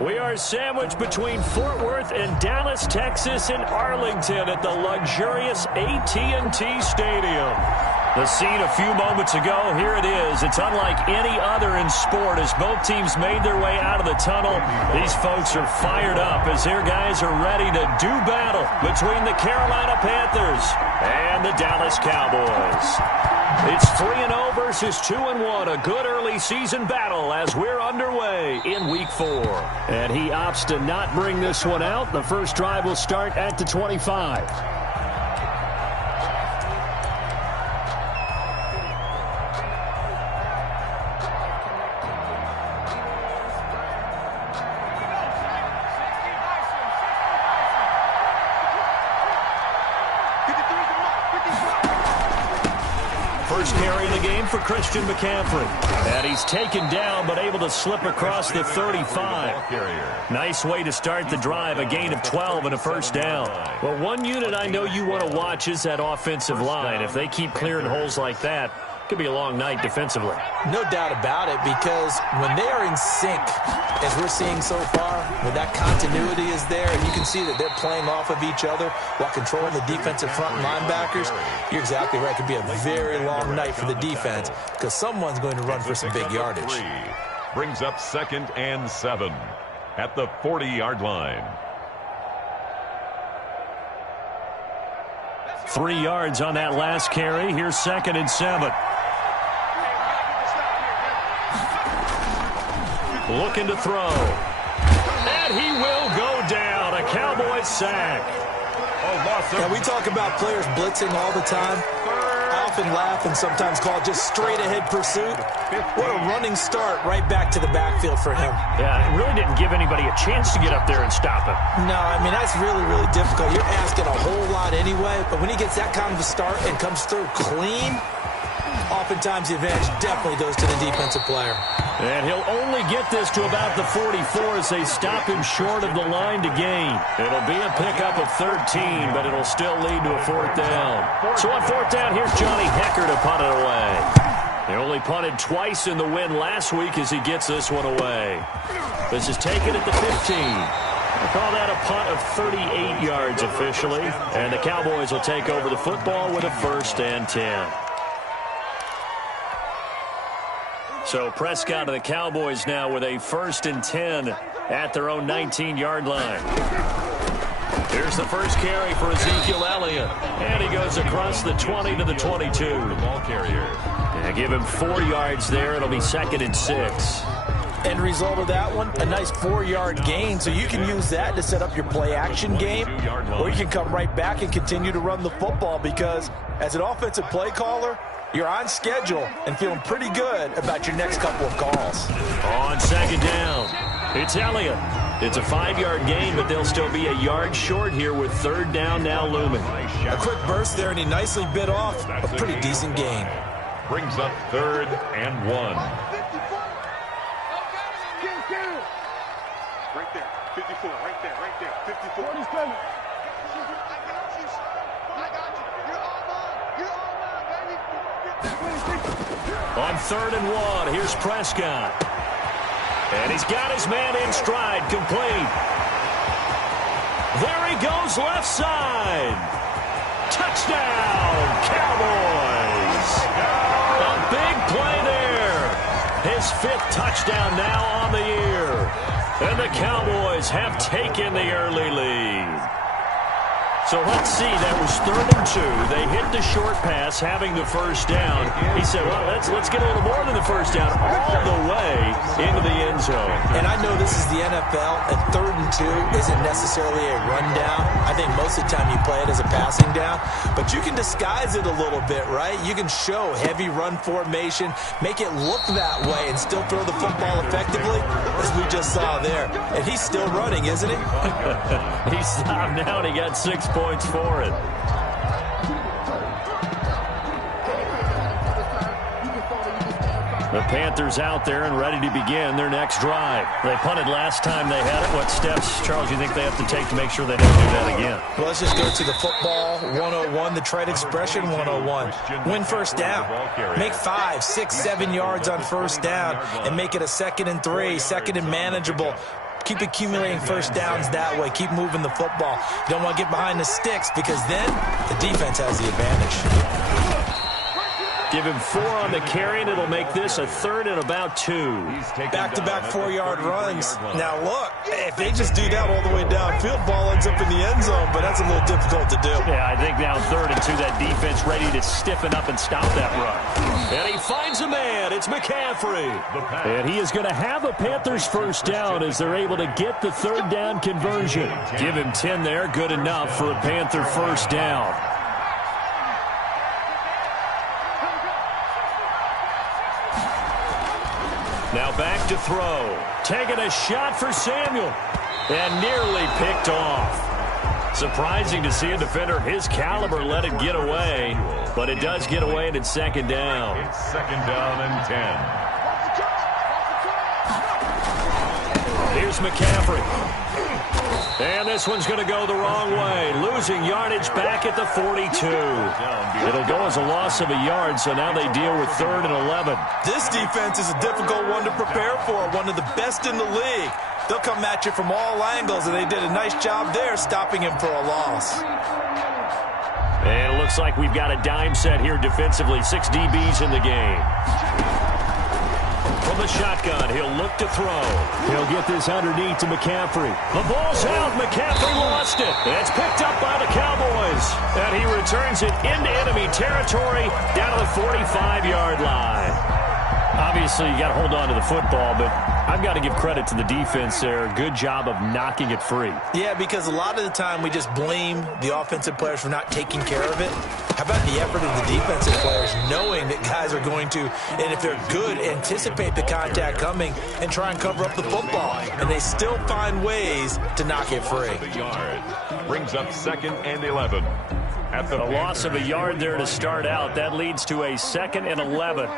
We are sandwiched between Fort Worth and Dallas, Texas, and Arlington at the luxurious AT&T Stadium. The scene a few moments ago, here it is. It's unlike any other in sport as both teams made their way out of the tunnel. These folks are fired up as their guys are ready to do battle between the Carolina Panthers and the Dallas Cowboys. It's 3-0 versus 2-1, a good early season battle as we're underway in Week 4. And he opts to not bring this one out. The first drive will start at the 25. First carry of the game for Christian McCaffrey. And he's taken down but able to slip across the 35. Nice way to start the drive, a gain of 12 and a first down. Well, one unit I know you want to watch is that offensive line. If they keep clearing holes like that, it could be a long night defensively. No doubt about it, because when they are in sync, as we're seeing so far, when that continuity is there, and you can see that they're playing off of each other while controlling the defensive front linebackers, you're exactly right. It could be a very long night for the defense because someone's going to run for some big yardage. Brings up 2nd and 7 at the 40-yard line. 3 yards on that last carry. Here's 2nd and 7. Looking to throw. And he will go down. A Cowboys sack. Yeah, we talk about players blitzing all the time. I often laugh and sometimes call it just straight-ahead pursuit. What a running start right back to the backfield for him. Yeah, it really didn't give anybody a chance to get up there and stop him. No, I mean, that's really, really difficult. You're asking a whole lot anyway, but when he gets that kind of a start and comes through clean, oftentimes the advantage definitely goes to the defensive player. And he'll only get this to about the 44 as they stop him short of the line to gain. It'll be a pickup of 13, but it'll still lead to a 4th down. So on 4th down, here's Johnny Hecker to punt it away. He only punted twice in the win last week as he gets this one away. This is taken at the 15. I call that a punt of 38 yards officially. And the Cowboys will take over the football with a 1st and 10. So Prescott of the Cowboys now with a 1st and 10 at their own 19-yard line. Here's the first carry for Ezekiel Elliott. And he goes across the 20 to the 22. Ball carrier. And give him 4 yards there. It'll be 2nd and 6. End result of that one, a nice 4-yard gain. So you can use that to set up your play-action game, or you can come right back and continue to run the football because as an offensive play caller, you're on schedule and feeling pretty good about your next couple of calls. On 2nd down, it's Elliott. It's a 5-yard gain, but they'll still be a yard short here with 3rd down now looming. A quick burst there, and he nicely bit off a pretty decent gain. Brings up 3rd and 1. Right there, 54, right there, 54. On 3rd and 1, here's Prescott. And he's got his man in stride, complete. There he goes, left side. Touchdown, Cowboys. A big play there. His 5th touchdown now on the year. And the Cowboys have taken the early lead. So let's see, that was 3rd and 2. They hit the short pass, having the 1st down. He said, well, let's get a little more than the 1st down, all the way into the end zone. And I know this is the NFL, and 3rd and 2 isn't necessarily a rundown. I think most of the time you play it as a passing down. But you can disguise it a little bit, right? You can show heavy run formation, make it look that way, and still throw the football effectively, as we just saw there. And he's still running, isn't he? He stopped now, and he got 6 points for it. The Panthers out there and ready to begin their next drive. They punted last time they had it. What steps, Charles, do you think they have to take to make sure they don't do that again? Well, let's just go to the football 101, the trade expression 101. Win 1st down. Make 5, 6, 7 yards on 1st down and make it a 2nd and 3, 2nd and manageable. Keep accumulating first downs that way. Keep moving the football. You don't want to get behind the sticks because then the defense has the advantage. Give him 4 on the carry, and it'll make this a 3rd and about 2. Back-to-back 4-yard runs. Now, look, if they just do that all the way downfield, ball ends up in the end zone, but that's a little difficult to do. Yeah, I think now 3rd and 2, that defense ready to stiffen up and stop that run. And he finds a man. It's McCaffrey. And he is going to have a Panthers first down as they're able to get the 3rd down conversion. Give him 10 there. Good enough for a Panther first down. Now back to throw. Taking a shot for Samuel. And nearly picked off. Surprising to see a defender of his caliber let it get away. But it does get away, and it's 2nd down. It's 2nd down and 10. Here's McCaffrey. And this one's going to go the wrong way. Losing yardage back at the 42. It'll go as a loss of a yard, so now they deal with 3rd and 11. This defense is a difficult one to prepare for, one of the best in the league. They'll come at you from all angles, and they did a nice job there stopping him for a loss. And it looks like we've got a dime set here defensively. 6 DBs in the game. From the shotgun, he'll look to throw. He'll get this underneath to McCaffrey. The ball's out. McCaffrey lost it. It's picked up by the Cowboys. And he returns it into enemy territory down to the 45-yard line. Obviously, you got to hold on to the football, but I've got to give credit to the defense there. Good job of knocking it free. Yeah, because a lot of the time we just blame the offensive players for not taking care of it. How about the effort of the defensive players knowing that guys are going to, and if they're good, anticipate the contact coming and try and cover up the football. And they still find ways to knock it free. Brings up 2nd and 11. At the loss of a yard there to start out. That leads to a 2nd and 11.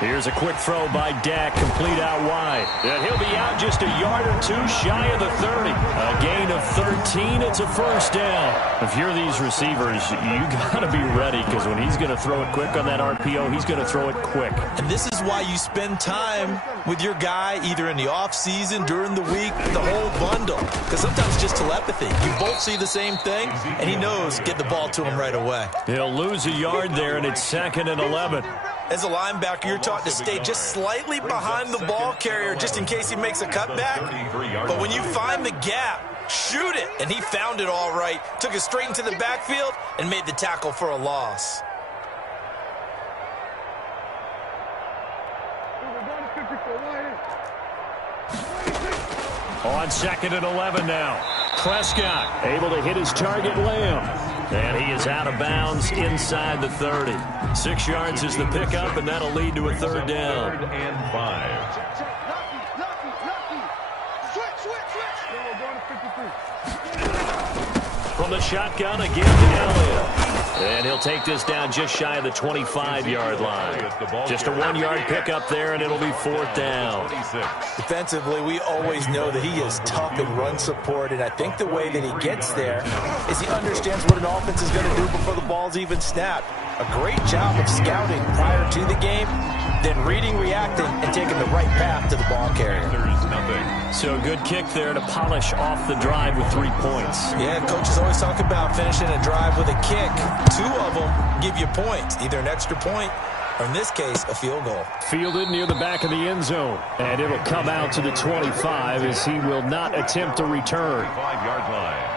Here's a quick throw by Dak, complete out wide. And he'll be out just a yard or 2 shy of the 30. A gain of 13, it's a first down. If you're these receivers, you got to be ready because when he's going to throw it quick on that RPO, he's going to throw it quick. And this is why you spend time with your guy either in the offseason, during the week, the whole bundle. Because sometimes it's just telepathy. You both see the same thing, and he knows get the ball to him right away. He'll lose a yard there, and it's 2nd and 11. As a linebacker, you're taught to stay just slightly behind the ball carrier just in case he makes a cutback. But when you find the gap, shoot it. And he found it all right. Took it straight into the backfield and made the tackle for a loss. On 2nd and 11 now. Prescott able to hit his target, Lamb. And he is out of bounds inside the 30. 6 yards is the pickup, and that'll lead to a 3rd down. 3rd and 5. From the shotgun again to Elliott. And he'll take this down just shy of the 25-yard line. Just a 1-yard pickup there, and it'll be 4th down. Defensively, we always know that he is tough in run support, and I think the way that he gets there is he understands what an offense is going to do before the ball's even snapped. A great job of scouting prior to the game, then reading, reacting, and taking the right path to the ball carrier. So a good kick there to polish off the drive with 3 points. Yeah, coaches always talk about finishing a drive with a kick. 2 of them give you points, either an extra point or, in this case, a field goal. Fielded near the back of the end zone. And it'll come out to the 25 as he will not attempt to return. 5-yard line.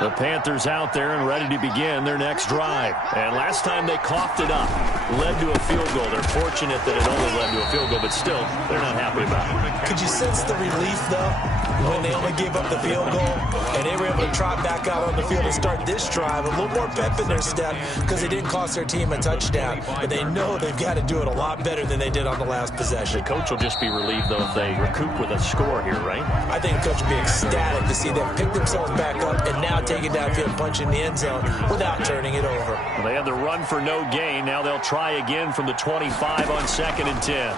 The Panthers out there and ready to begin their next drive. And last time they coughed it up, led to a field goal. They're fortunate that it only led to a field goal, but still, they're not happy about it. Could you sense the relief, though, when they only gave up the field goal and they were able to trot back out on the field and start this drive? A little more pep in their step because they didn't cost their team a touchdown, but they know they've got to do it a lot better than they did on the last possession. The coach will just be relieved, though, if they recoup with a score here, right? I think the coach will be ecstatic to see them pick themselves back up and now take it downfield, punch in the end zone without turning it over. Well, they had the run for no gain. Now they'll try again from the 25 on 2nd and 10.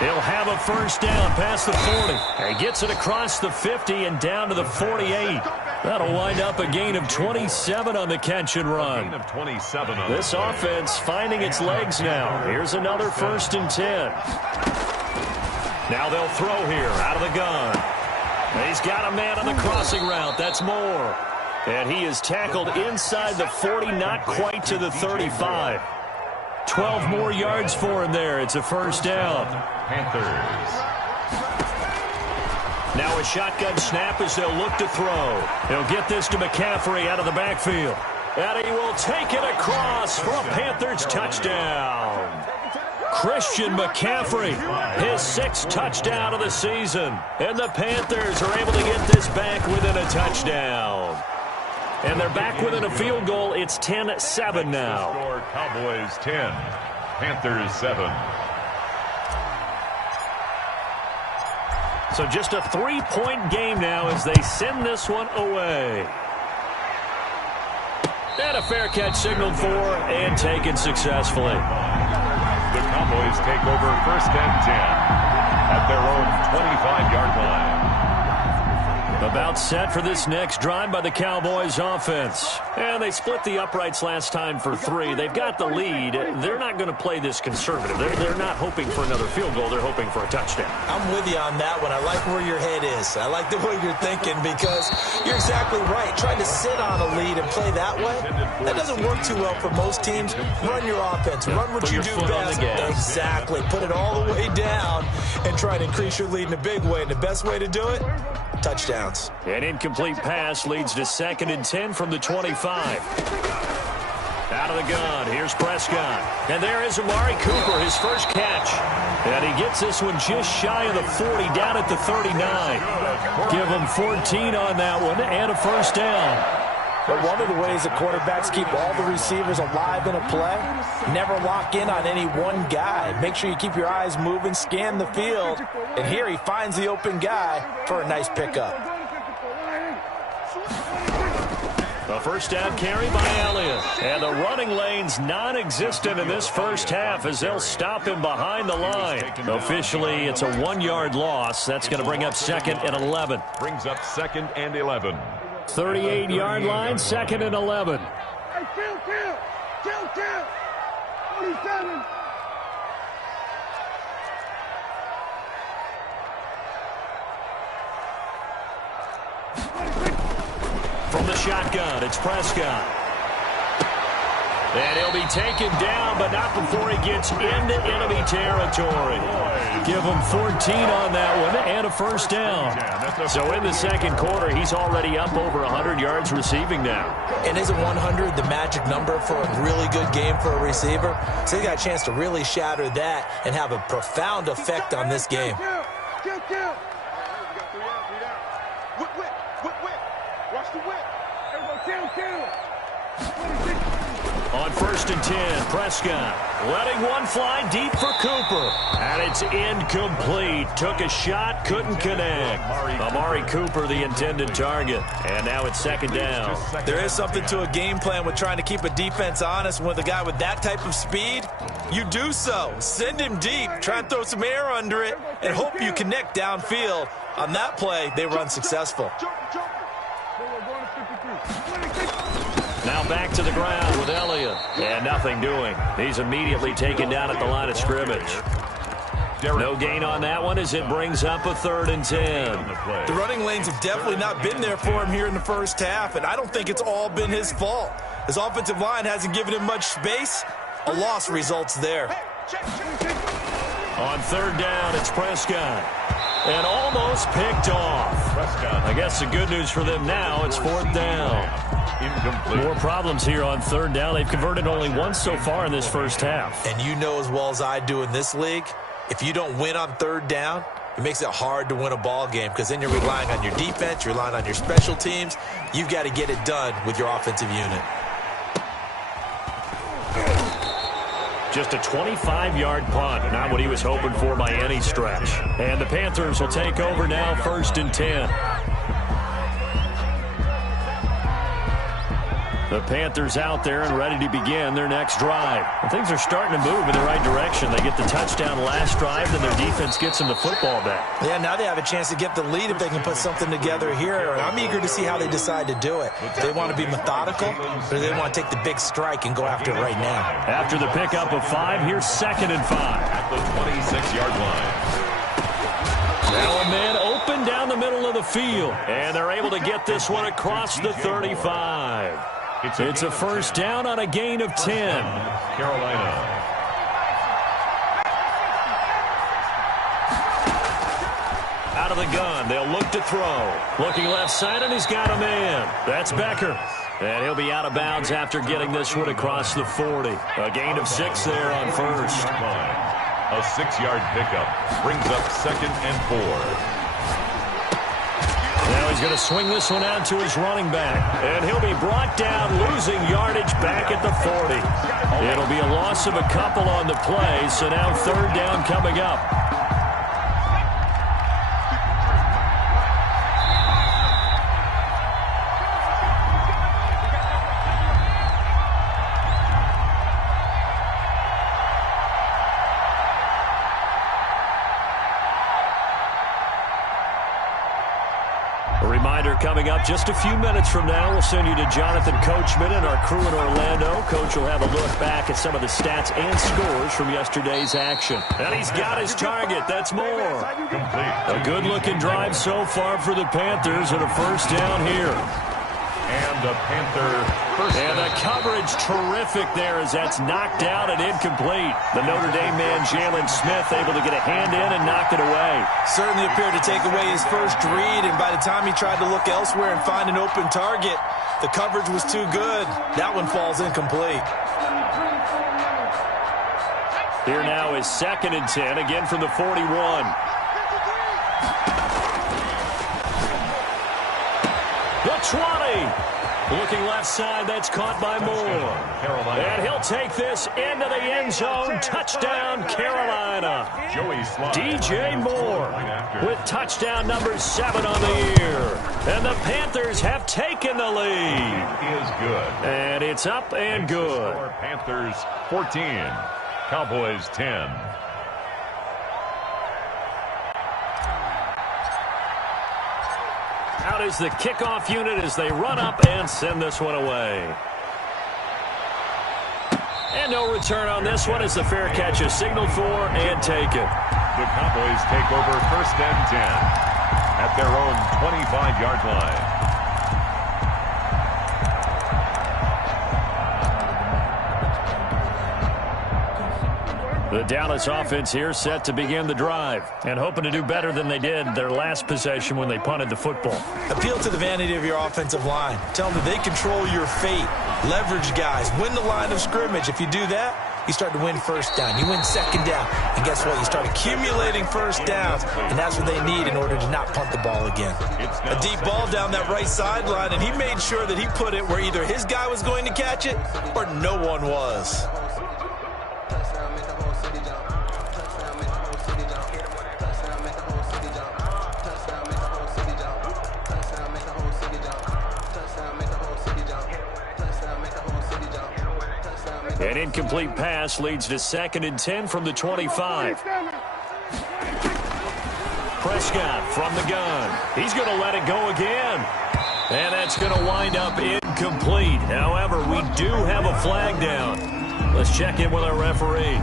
He'll have a first down past the 40. He gets it across the 50 and down to the 48. That'll wind up a gain of 27 on the catch and run. Gain of 27 on this offense finding its legs now. Here's another 1st and 10. Now they'll throw here out of the gun. He's got a man on the crossing route. That's Moore. And he is tackled inside the 40, not quite to the 35. 12 more yards for him there. It's a first down. Panthers. Now a shotgun snap as they'll look to throw. He'll get this to McCaffrey out of the backfield. And he will take it across for a Panthers touchdown. Christian McCaffrey, his 6th touchdown of the season. And the Panthers are able to get this back within a touchdown. And they're back within a field goal. It's 10-7 now. Score Cowboys 10, Panthers 7. So just a 3-point game now as they send this one away. And a fair catch signaled for and taken successfully. The Cowboys take over 1st and 10 at their own 25-yard line. About set for this next drive by the Cowboys offense. And they split the uprights last time for 3. They've got the lead. They're not going to play this conservative. They're not hoping for another field goal. They're hoping for a touchdown. I'm with you on that one. I like where your head is. I like the way you're thinking because you're exactly right. Trying to sit on a lead and play that way, that doesn't work too well for most teams. Run your offense. Run what you do best. Exactly. Put it all the way down and try to increase your lead in a big way. And the best way to do it, touchdowns. An incomplete pass leads to 2nd and 10 from the 25. Out of the gun, here's Prescott. And there is Amari Cooper, his first catch. And he gets this one just shy of the 40, down at the 39. Give him 14 on that one and a first down. But one of the ways the quarterbacks keep all the receivers alive in a play, never lock in on any one guy. Make sure you keep your eyes moving, scan the field, and here he finds the open guy for a nice pickup. A first down carry by Elliott. And the running lane's non-existent in this first half as they'll stop him behind the line. Officially, it's a 1-yard loss. That's going to bring up 2nd and 11. Brings up 2nd and 11. 38-yard line, 2nd and 11. Hey, kill. 47. From the shotgun, it's Prescott. And he'll be taken down, but not before he gets into enemy territory. Give him 14 on that one and a first down. So in the second quarter, he's already up over 100 yards receiving now. And isn't 100 the magic number for a really good game for a receiver? So he got a chance to really shatter that and have a profound effect on this game. Kill. Whip. Watch the whip. Everybody kill. On 1st and 10, Prescott letting one fly deep for Cooper. And it's incomplete. Took a shot, couldn't connect. Amari Cooper, the intended target. And now it's 2nd down. There is something to a game plan with trying to keep a defense honest. With a guy with that type of speed, you do so. Send him deep, try and throw some air under it, and hope you connect downfield. On that play, they run successful. Now back to the ground with Elliott. And nothing doing. He's immediately taken down at the line of scrimmage. No gain on that one as it brings up a 3rd and 10. The running lanes have definitely not been there for him here in the first half, and I don't think it's all been his fault. His offensive line hasn't given him much space. A loss results there. On 3rd down, it's Prescott. And almost picked off. I guess the good news for them now, it's 4th down. Incomplete. More problems here on 3rd down. They've converted only once so far in this first half. And you know as well as I do in this league, if you don't win on 3rd down, it makes it hard to win a ball game because then you're relying on your defense, you're relying on your special teams. You've got to get it done with your offensive unit. Just a 25-yard punt, not what he was hoping for by any stretch. And the Panthers will take over now, 1st and 10. The Panthers out there and ready to begin their next drive. And things are starting to move in the right direction. They get the touchdown last drive, then their defense gets them the football back. Yeah, now they have a chance to get the lead if they can put something together here. And I'm eager to see how they decide to do it. Do they want to be methodical, or do they want to take the big strike and go after it right now? After the pickup of 5, here's 2nd and 5. At the 26-yard line. Now a man open down the middle of the field. And they're able to get this one across the 35. It's a first down on a gain of 10. Carolina. Out of the gun, they'll look to throw. Looking left side, and he's got a man. That's Becker. And he'll be out of bounds after getting this one across the 40. A gain of 6 there on first. A 6-yard pickup brings up 2nd and 4. Now he's going to swing this one out to his running back. And he'll be brought down, losing yardage back at the 40. It'll be a loss of a couple on the play, so now 3rd down coming up. Coming up just a few minutes from now, we'll send you to Jonathan Coachman and our crew in Orlando. Coach will have a look back at some of the stats and scores from yesterday's action. And he's got his target. That's more. A good-looking drive so far for the Panthers and a first down here. And the Panther first down. And the coverage terrific there as that's knocked out and incomplete. The Notre Dame man, Jalen Smith, able to get a hand in and knocked it away. Certainly appeared to take away his first read, and by the time he tried to look elsewhere and find an open target, the coverage was too good. That one falls incomplete. Here now is 2nd and 10, again from the 41. The 20. Looking left side, that's caught by Moore. And he'll take this into the end zone. Touchdown, Carolina. DJ Moore with touchdown number 7 on the year. And the Panthers have taken the lead. Is good. And it's up and good. Panthers 14, Cowboys 10. Out is the kickoff unit as they run up and send this one away. And no return on this one as the fair catch is signaled for and taken. The Cowboys take over 1st and 10 at their own 25-yard line. The Dallas offense here set to begin the drive and hoping to do better than they did their last possession when they punted the football. Appeal to the vanity of your offensive line. Tell them that they control your fate. Leverage guys. Win the line of scrimmage. If you do that, you start to win first down. You win 2nd down. And guess what? You start accumulating first downs. And that's what they need in order to not punt the ball again. A deep ball down that right sideline, and he made sure that he put it where either his guy was going to catch it or no one was. An incomplete pass leads to 2nd and 10 from the 25. Prescott from the gun. He's going to let it go again. And that's going to wind up incomplete. However, we do have a flag down. Let's check in with our referee.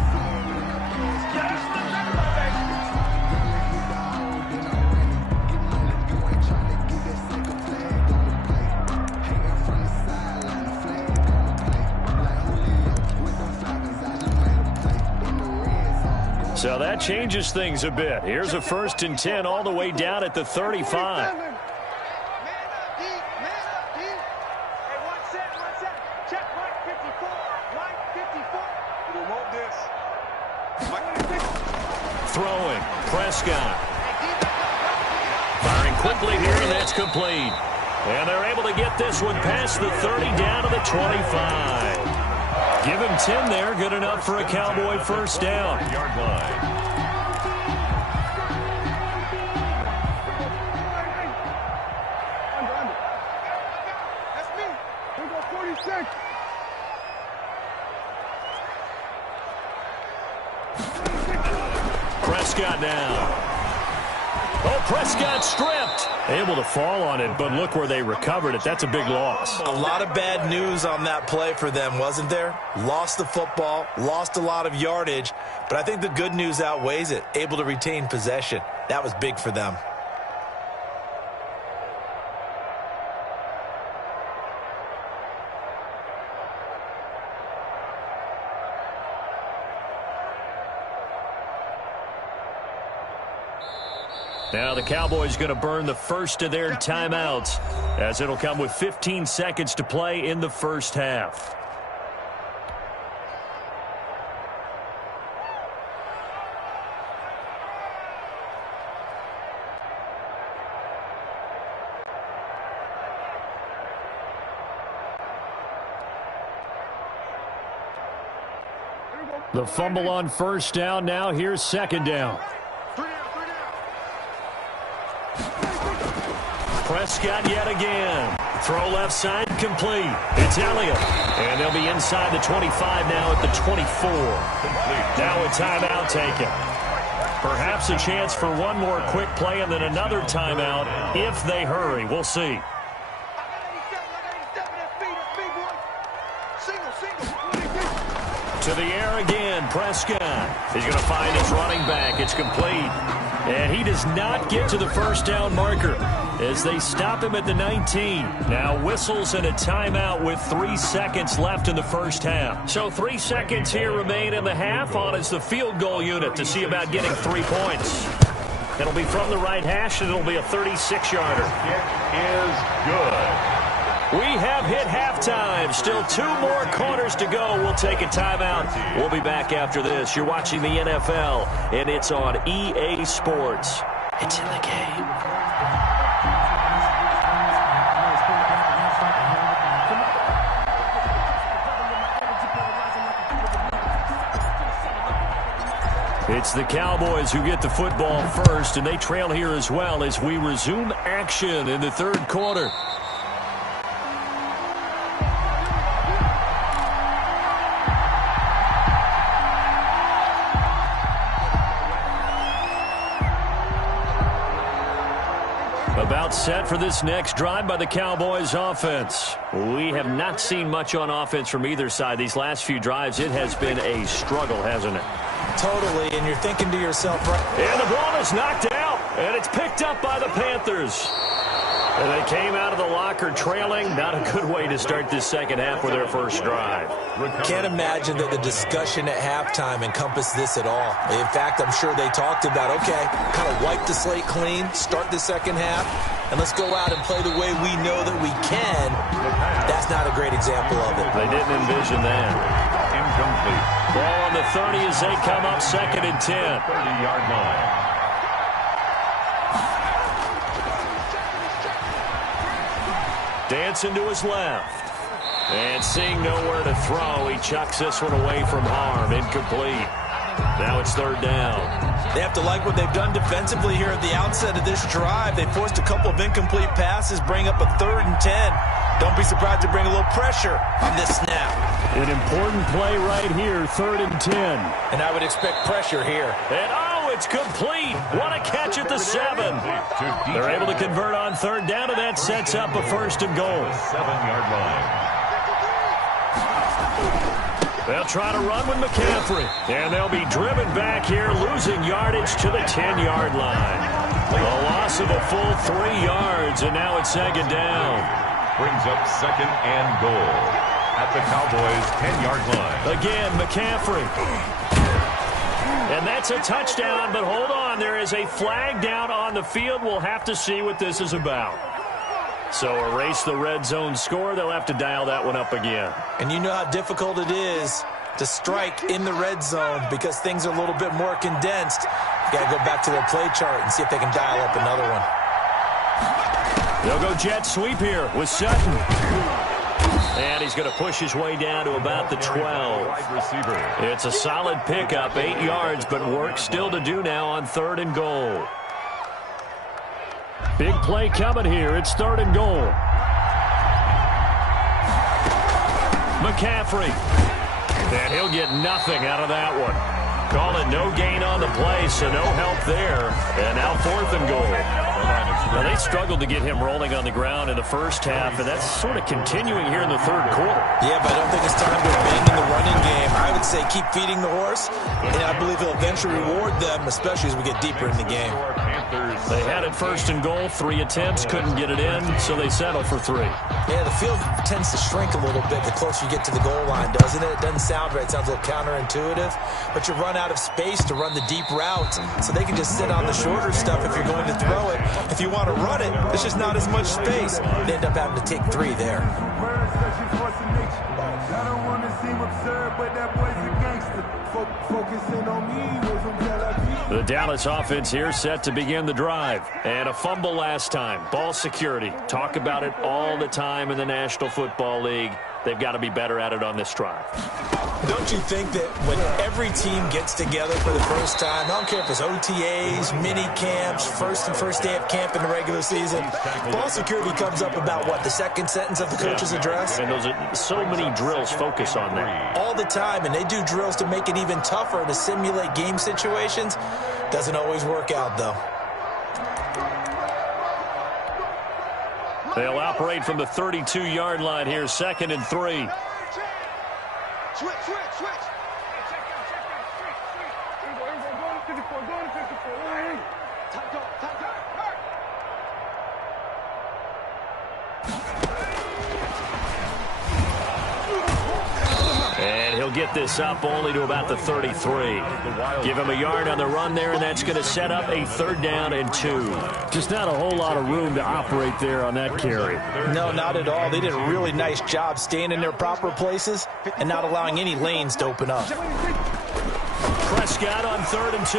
So that changes things a bit. Here's a 1st and 10 all the way down at the 35. Throwing, Prescott. Firing quickly here, and that's complete. And they're able to get this one past the 30 down to the 25. Give him 10 there. Good enough for a Cowboy first down. Yard line. That's me. We go 46. seconds. Prescott now. Oh, Prescott stripped. Able to fall on it, but look where they recovered it. That's a big loss. A lot of bad news on that play for them, wasn't there? Lost the football, lost a lot of yardage, but I think the good news outweighs it. Able to retain possession. That was big for them. Now the Cowboys going to burn the first of their timeouts, as it'll come with 15 seconds to play in the first half. The fumble on first down. Now here's second down. Prescott yet again. Throw left side, complete. It's Elliott. And they'll be inside the 25 now at the 24. Now a timeout taken. Perhaps a chance for one more quick play and then another timeout if they hurry. We'll see. To the air again, Prescott. He's going to find his running back. It's complete. And he does not get to the first down marker as they stop him at the 19. Now whistles and a timeout with 3 seconds left in the first half. So 3 seconds here remain in the half. On is the field goal unit to see about getting 3 points. It'll be from the right hash, and it'll be a 36-yarder. Kick is good. We have hit halftime. Still 2 more quarters to go. We'll take a timeout. We'll be back after this. You're watching the NFL, and it's on EA Sports. It's in the game. It's the Cowboys who get the football first, and they trail here as well as we resume action in the third quarter. About set for this next drive by the Cowboys offense. We have not seen much on offense from either side. These last few drives, it has been a struggle, hasn't it? Totally, and you're thinking to yourself, right? And the ball is knocked out, and it's picked up by the Panthers. And they came out of the locker trailing. Not a good way to start this second half with their first drive. Can't imagine that the discussion at halftime encompassed this at all. In fact, I'm sure they talked about, okay, kind of wipe the slate clean, start the second half, and let's go out and play the way we know that we can. That's not a great example of it. They didn't envision that. Incomplete. Ball on the 30 as they come up second and 10. 30-yard line. Dancing to his left. And seeing nowhere to throw, he chucks this one away from harm. Incomplete. Now it's third down. They have to like what they've done defensively here at the outset of this drive. They forced a couple of incomplete passes, bring up a 3rd and 10. Don't be surprised to bring a little pressure on this snap. An important play right here, 3rd and 10. And I would expect pressure here. And oh, it's complete. What a catch at the 7. They're able to convert on third down, and that sets up a 1st and goal. 7-yard line. They'll try to run with McCaffrey. And they'll be driven back here, losing yardage to the 10-yard line. A loss of a full 3 yards, and now it's second down. Brings up 2nd and goal at the Cowboys' 10-yard line. Again, McCaffrey. And that's a touchdown, but hold on. There is a flag down on the field. We'll have to see what this is about. So erase the red zone score. They'll have to dial that one up again. And you know how difficult it is to strike in the red zone because things are a little bit more condensed. You got to go back to their play chart and see if they can dial up another one. They'll go jet sweep here with Sutton. And he's going to push his way down to about the 12. Wide receiver. It's a solid pickup, 8 yards, but work still to do now on 3rd and goal. Big play coming here. It's 3rd and goal. McCaffrey. And he'll get nothing out of that one. Call it no gain on the play, so no help there. And now 4th and goal. Well, they struggled to get him rolling on the ground in the first half, and that's sort of continuing here in the 3rd quarter. Yeah, but I don't think it's time to abandon the running game. I would say keep feeding the horse, and I believe he'll eventually reward them, especially as we get deeper in the game. They had it 1st and goal, 3 attempts, couldn't get it in, so they settle for 3. Yeah, the field tends to shrink a little bit the closer you get to the goal line, doesn't it? It doesn't sound right. It sounds a little counterintuitive, but you run out of space to run the deep routes, so they can just sit on the shorter stuff if you're going to throw it. If you want to run it, there's just not as much space. They end up having to take 3 there. I don't want to seem absurd, but that boy's a gangster. Focusing on me was from Tel Aviv. The Dallas offense here set to begin the drive. And a fumble last time. Ball security. Talk about it all the time in the National Football League. They've got to be better at it on this drive. Don't you think that when every team gets together for the first time, I don't care if it's OTAs, mini camps, first day of camp in the regular season, ball security comes up about what, the second sentence of the coach's address? And those are so many drills focus on that. All the time, and they do drills to make it even tougher to simulate game situations. Doesn't always work out, though. They'll operate from the 32-yard line here, 2nd and 3. Switch. Check out. Go to 54. Tight go. And he'll get this up only to about the 33. Give him a yard on the run there, and that's going to set up a 3rd down and 2. Just not a whole lot of room to operate there on that carry. No, not at all. They did a really nice job staying in their proper places and not allowing any lanes to open up. Prescott on 3rd and 2.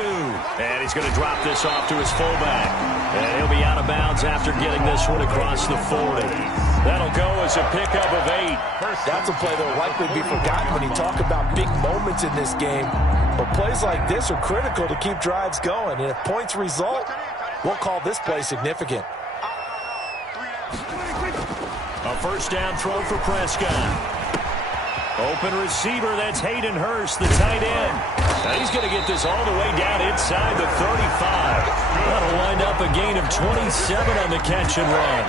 And he's going to drop this off to his fullback. And he'll be out of bounds after getting this one across the 40. That'll go as a pickup of 8. That's a play that will likely be forgotten when you talk about big moments in this game. But plays like this are critical to keep drives going. And if points result, we'll call this play significant. A 1st down throw for Prescott. Open receiver, that's Hayden Hurst, the tight end. Now he's going to get this all the way down inside the 35. That'll wind up a gain of 27 on the catch and run.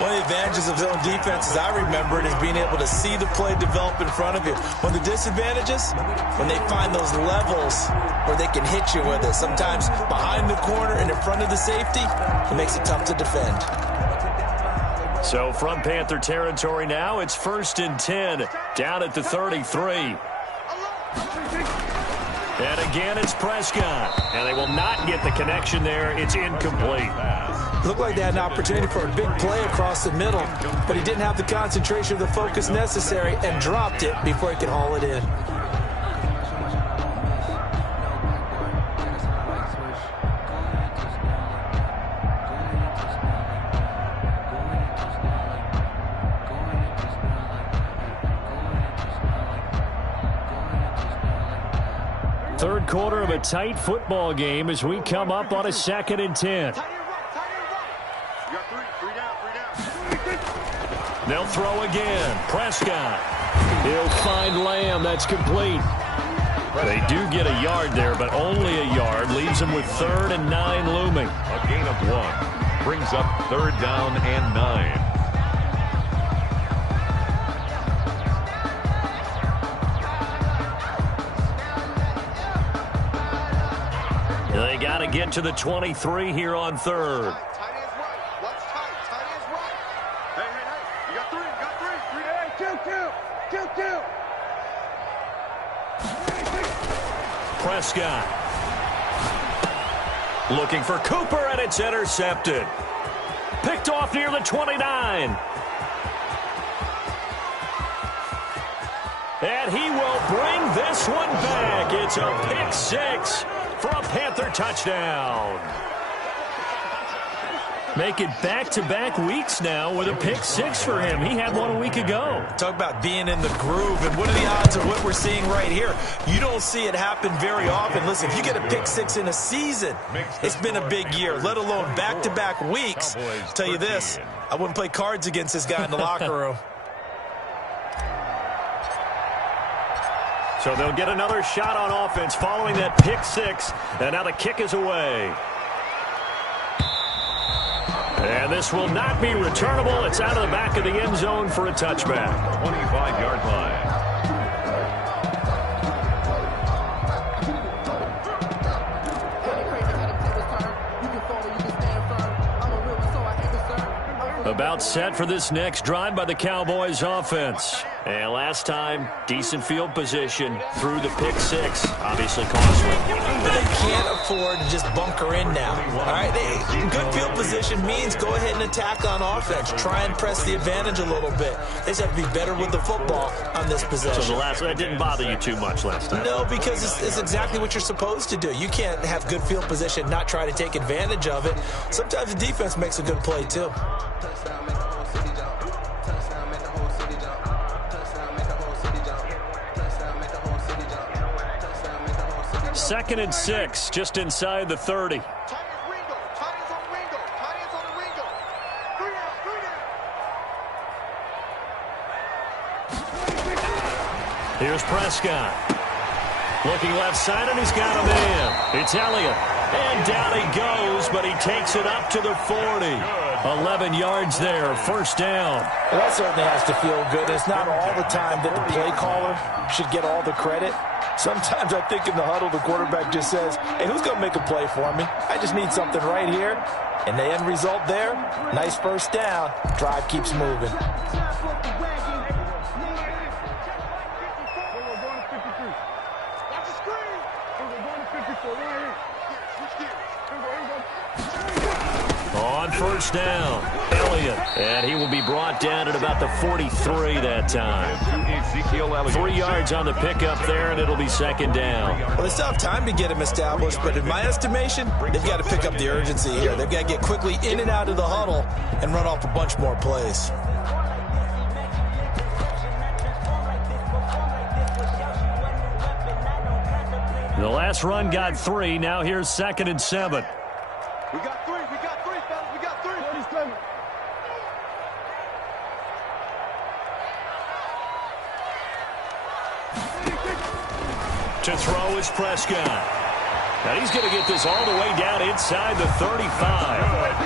One of the advantages of zone defense, as I remember it, is being able to see the play develop in front of you. One of the disadvantages, when they find those levels where they can hit you with it, sometimes behind the corner and in front of the safety, it makes it tough to defend. So from Panther territory now, it's 1st and 10, down at the 33. And again, it's Prescott. And they will not get the connection there. It's incomplete. Looked like they had an opportunity for a big play across the middle, but he didn't have the concentration or the focus necessary and dropped it before he could haul it in. Third quarter of a tight football game as we come up on a 2nd and 10. They'll throw again. Prescott. He'll find Lamb. That's complete. They do get a yard there, but only a yard. Leaves them with 3rd and 9 looming. A gain of 1 brings up 3rd down and 9. They got to get to the 23 here on 3rd. Kill. Prescott. Looking for Cooper, and it's intercepted. Picked off near the 29. And he will bring this one back. It's a pick 6 for a Panther touchdown. Make it back-to-back weeks now with a pick 6 for him. He had one a week ago. Talk about being in the groove, and what are the odds of what we're seeing right here? You don't see it happen very often. Listen, if you get a pick 6 in a season, it's been a big year, let alone back-to-back weeks. I'll tell you this, I wouldn't play cards against this guy in the locker room. So they'll get another shot on offense following that pick six. And now the kick is away. And this will not be returnable. It's out of the back of the end zone for a touchback. 25-yard line. About set for this next drive by the Cowboys offense. And last time, decent field position through the pick six. Obviously costly. But they can't afford to just bunker in now. All right, good field position means go ahead and attack on offense. Try and press the advantage a little bit. They just have to be better with the football on this possession. So that didn't bother you too much last time? No, because it's exactly what you're supposed to do. You can't have good field position, not try to take advantage of it. Sometimes the defense makes a good play too. Second and 6, just inside the 30. Here's Prescott. Looking left side, and he's got a man. It's Elliott. And down he goes, but he takes it up to the 40. 11 yards there, first down. Well, that certainly has to feel good. It's not all the time that the play caller should get all the credit. Sometimes I think in the huddle, the quarterback just says, hey, who's going to make a play for me? I just need something right here. And the end result there, nice first down. Drive keeps moving. On first down, Elliott. And he will be brought down at about the 43 that time. 3 yards on the pickup there, and it'll be second down. Well, they still have time to get him established, but in my estimation, they've got to pick up the urgency here. They've got to get quickly in and out of the huddle and run off a bunch more plays. The last run got 3. Now here's second and 7. We got 3, fellas. We got 3. 47. To throw is Prescott. Now he's going to get this all the way down inside the 35.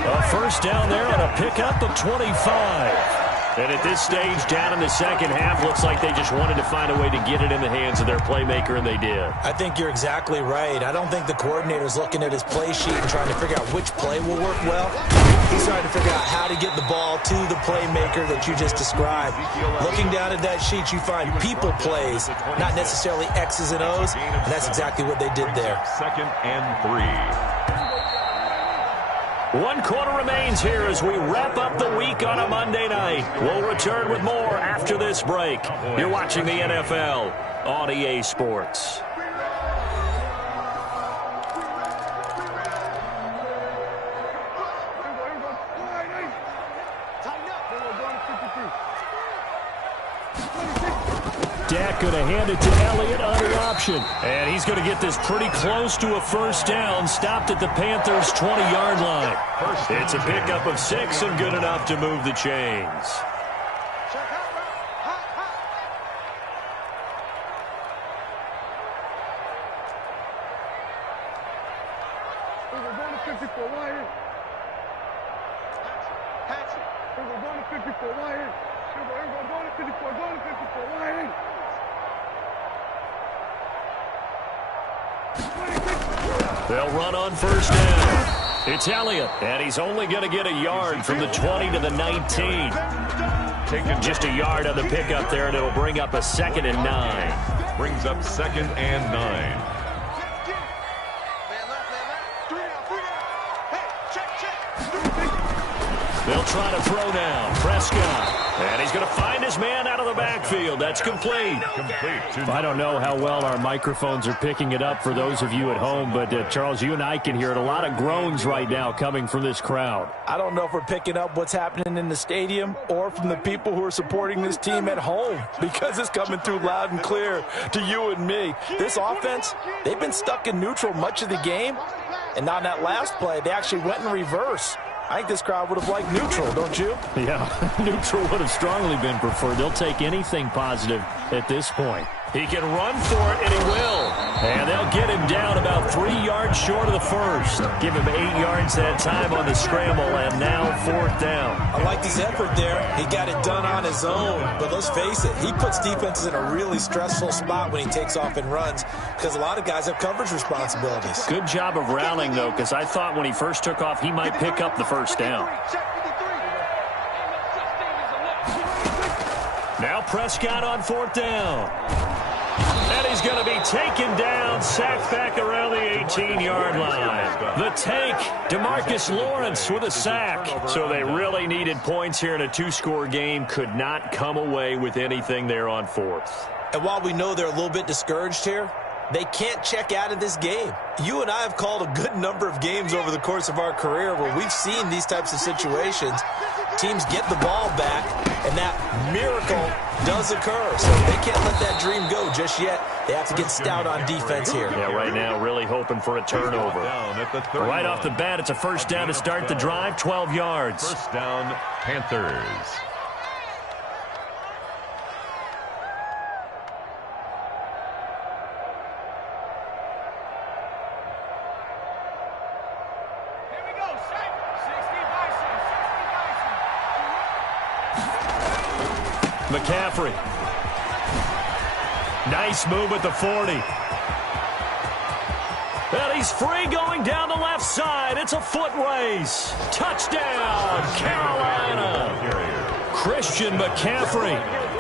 A first down there on a pickup of 25. And at this stage, down in the second half, looks like they just wanted to find a way to get it in the hands of their playmaker, and they did. I think you're exactly right. I don't think the coordinator's looking at his play sheet and trying to figure out which play will work well. He's trying to figure out how to get the ball to the playmaker that you just described. Looking down at that sheet, you find people plays, not necessarily X's and O's, and that's exactly what they did there. Second and 3. 1 quarter remains here as we wrap up the week on a Monday night. We'll return with more after this break. You're watching the NFL on EA Sports. Dak going to hand it to Elliott on the option. And he's going to get this pretty close to a first down. Stopped at the Panthers' 20-yard line. It's a pickup of 6 and good enough to move the chains. They'll run on first down. It's Elliott, and he's only going to get a yard from the 20 to the 19. Taking just a yard on the pickup there, and it'll bring up a 2nd and 9. Brings up 2nd and 9. They'll try to throw now. Prescott. And he's going to find his man out of the backfield. That's complete. I don't know how well our microphones are picking it up for those of you at home, but Charles, you and I can hear it. A lot of groans right now coming from this crowd. I don't know if we're picking up what's happening in the stadium or from the people who are supporting this team at home, because it's coming through loud and clear to you and me. This offense, they've been stuck in neutral much of the game, and on that last play, they actually went in reverse. I think this crowd would have liked neutral, don't you? Yeah, neutral would have strongly been preferred. They'll take anything positive at this point. He can run for it, and he will. And they'll get him down about 3 yards short of the first. Give him 8 yards that time on the scramble, and now 4th down. I like his effort there. He got it done on his own. But let's face it, he puts defenses in a really stressful spot when he takes off and runs because a lot of guys have coverage responsibilities. Good job of rallying, though, because I thought when he first took off, he might pick up the first down. Now Prescott on 4th down. And he's going to be taken down, sacked back around the 18-yard line. The tank, DeMarcus Lawrence with a sack. So they really needed points here in a 2-score game. Could not come away with anything there on 4th. And while we know they're a little bit discouraged here, they can't check out of this game. You and I have called a good number of games over the course of our career where we've seen these types of situations. Teams get the ball back, and that miracle does occur. So they can't let that dream go just yet. They have to get stout on defense here. Yeah, right now really hoping for a turnover. Right off the bat, it's a first down to start the drive, 12 yards. First down, Panthers. McCaffrey. Nice move at the 40. And he's free going down the left side. It's a foot race. Touchdown, Carolina. Christian McCaffrey,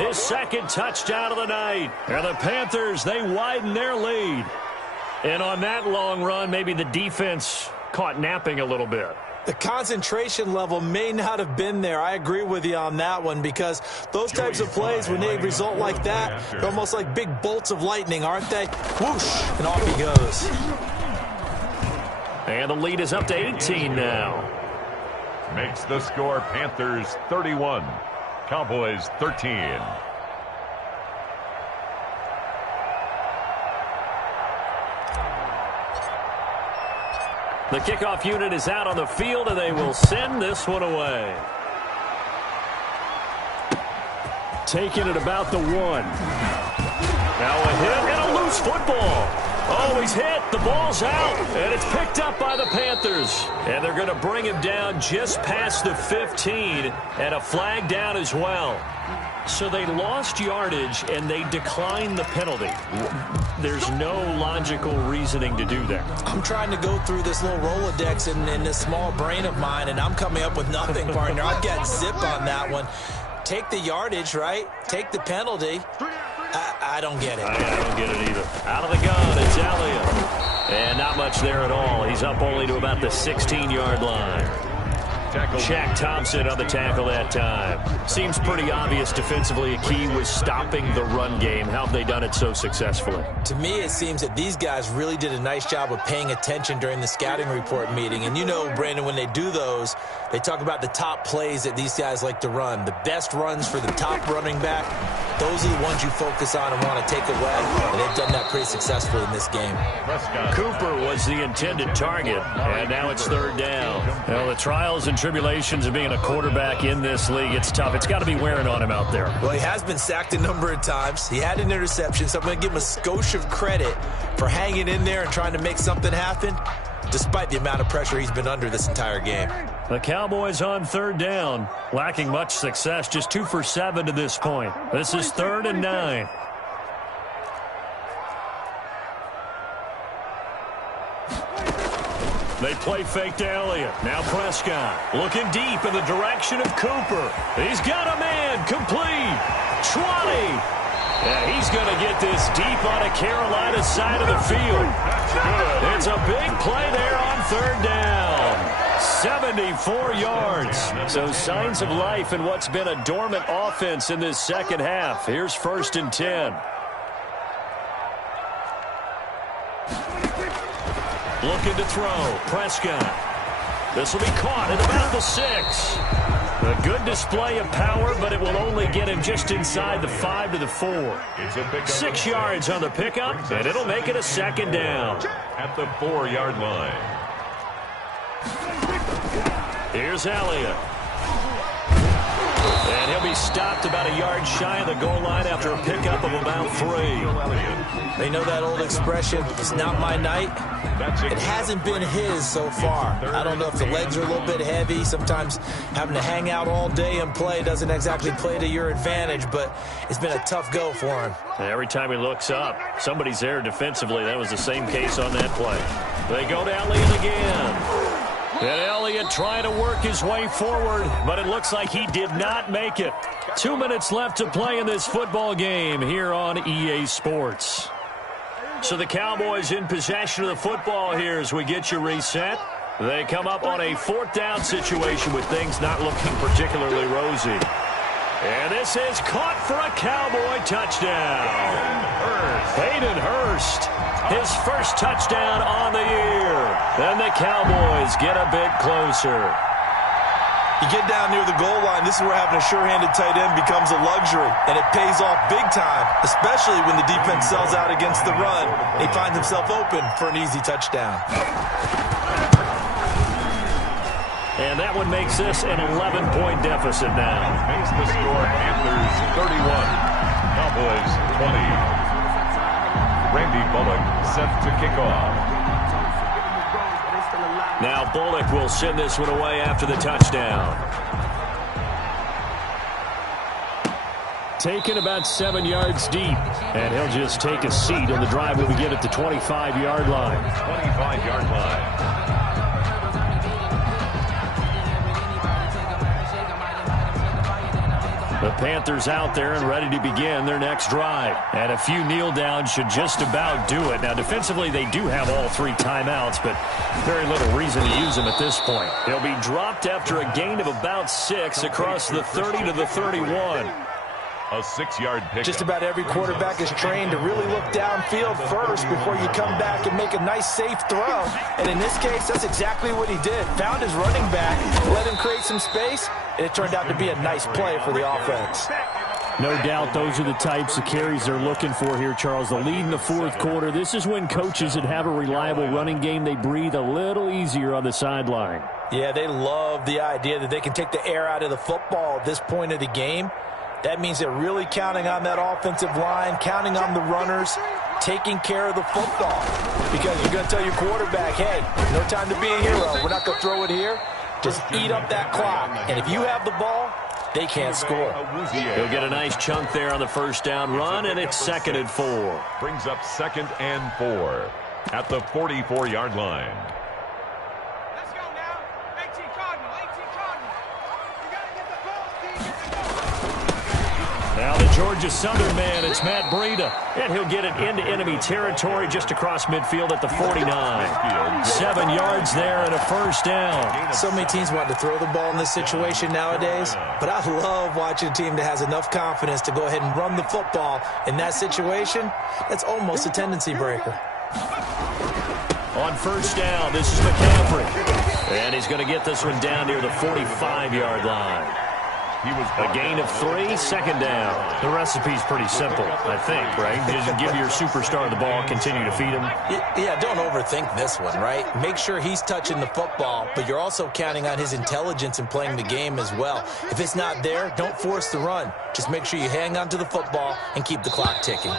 his second touchdown of the night. And the Panthers, they widen their lead. And on that long run, maybe the defense caught napping a little bit. The concentration level may not have been there. I agree with you on that one because those types of plays, when they result like that, they're almost like big bolts of lightning, aren't they? Whoosh, and off he goes. And the lead is up to 18 now. Makes the score Panthers 31, Cowboys 13. The kickoff unit is out on the field, and they will send this one away. Taking it about the 1. Now a hit and a loose football. Oh, he's hit. The ball's out, and it's picked up by the Panthers. And they're going to bring him down just past the 15, and a flag down as well. So they lost yardage, and they declined the penalty. There's no logical reasoning to do that. I'm trying to go through this little Rolodex in this small brain of mine, and I'm coming up with nothing, partner. I've got zip on that one. Take the yardage, right? Take the penalty. I don't get it. I don't get it either. Out of the gun, it's Elliott. And not much there at all. He's up only to about the 16-yard line. Shaq Thompson on the tackle that time. Seems pretty obvious defensively a key was stopping the run game. How have they done it so successfully? To me, it seems that these guys really did a nice job of paying attention during the scouting report meeting. And you know, Brandon, when they do those, they talk about the top plays that these guys like to run. The best runs for the top running back, those are the ones you focus on and want to take away. And they've done that pretty successfully in this game. Cooper was the intended target, and now it's 3rd down. Well, the trials and tribulations of being a quarterback in this league, it's tough. It's got to be wearing on him out there. Well, he has been sacked a number of times. He had an interception, so I'm going to give him a skosh of credit for hanging in there and trying to make something happen, despite the amount of pressure he's been under this entire game. The Cowboys on 3rd down, lacking much success, just 2 for 7 to this point. This is 3rd and 9. They play fake to Elliott. Now Prescott looking deep in the direction of Cooper. He's got a man complete. 20. And he's going to get this deep on a Carolina side of the field. It's a big play there on 3rd down. 74 yards. So signs of life in what's been a dormant offense in this second half. Here's 1st and 10. Looking to throw. Prescott. This will be caught at about the 6. A good display of power, but it will only get him just inside the 5 to the 4. 6 yards on the pickup, and it'll make it a 2nd down. At the 4-yard line. Here's Elliott. And he'll be stopped about a yard shy of the goal line after a pickup of about 3. They know that old expression, it's not my night. It hasn't been his so far. I don't know if the legs are a little bit heavy. Sometimes having to hang out all day and play doesn't exactly play to your advantage, but it's been a tough go for him. And every time he looks up, somebody's there defensively. That was the same case on that play. They go to Elliott again. And Elliott trying to work his way forward, but it looks like he did not make it. 2 minutes left to play in this football game here on EA Sports. So the Cowboys in possession of the football here as we get you reset. They come up on a 4th down situation with things not looking particularly rosy. And this is caught for a Cowboy touchdown. Hayden Hurst, his first touchdown on the year. And the Cowboys get a bit closer. You get down near the goal line, this is where having a sure-handed tight end becomes a luxury, and it pays off big time, especially when the defense sells out against the run. He finds himself open for an easy touchdown. And that one makes this an 11-point deficit now. Makes the score Panthers 31, Cowboys 20. Randy Bullock set to kick off. Now Bullock will send this one away after the touchdown. Taken about 7 yards deep. And he'll just take a seat on the drive when we get at the 25-yard line. 25-yard line. The Panthers out there and ready to begin their next drive. And a few kneel downs should just about do it. Now, defensively, they do have all 3 timeouts, but very little reason to use them at this point. They'll be dropped after a gain of about 6 across the 30 to the 31. A 6-yard pickup. Just about every quarterback is trained to really look downfield first before you come back and make a nice, safe throw. And in this case, that's exactly what he did. Found his running back, let him create some space, and it turned out to be a nice play for the offense. No doubt those are the types of carries they're looking for here, Charles. The lead in the 4th quarter. This is when coaches that have a reliable running game, they breathe a little easier on the sideline. Yeah, they love the idea that they can take the air out of the football at this point of the game. That means they're really counting on that offensive line, counting on the runners, taking care of the football. Because you're going to tell your quarterback, hey, no time to be a hero. We're not going to throw it here. Just eat up that clock. And if you have the ball, they can't score. He'll get a nice chunk there on the first down run, and it's 2nd and 4. Brings up 2nd and 4 at the 44-yard line. Now the Georgia Southern man, it's Matt Breida. And he'll get it into enemy territory just across midfield at the 49. 7 yards there and a first down. So many teams want to throw the ball in this situation nowadays, but I love watching a team that has enough confidence to go ahead and run the football in that situation. That's almost a tendency breaker. On first down, this is McCaffrey. And he's going to get this one down near the 45-yard line. A gain of 3, 2nd down. The recipe's pretty simple, I think, right? Just give your superstar the ball, continue to feed him. Yeah, don't overthink this one, right? Make sure he's touching the football, but you're also counting on his intelligence in playing the game as well. If it's not there, don't force the run. Just make sure you hang on to the football and keep the clock ticking.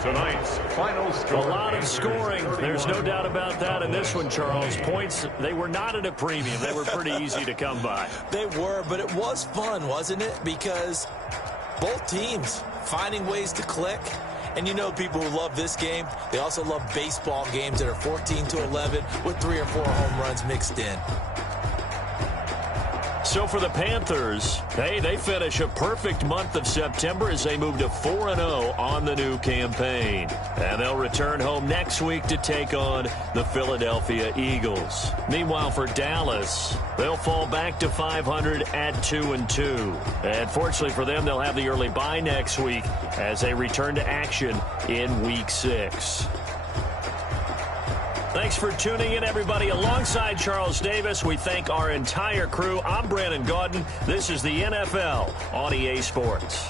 Tonight's final score. A lot of scoring. There's no doubt about that in this one, Charles. Points, they were not at a premium. They were pretty easy to come by. They were, but it was fun, wasn't it? Because both teams finding ways to click. And you know people who love this game, they also love baseball games that are 14-11 with 3 or 4 home runs mixed in. So for the Panthers, hey, they finish a perfect month of September as they move to 4-0 on the new campaign. And they'll return home next week to take on the Philadelphia Eagles. Meanwhile, for Dallas, they'll fall back to 500 at 2-2. And fortunately for them, they'll have the early bye next week as they return to action in Week 6. Thanks for tuning in, everybody. Alongside Charles Davis, we thank our entire crew. I'm Brandon Gaudin. This is the NFL on EA Sports.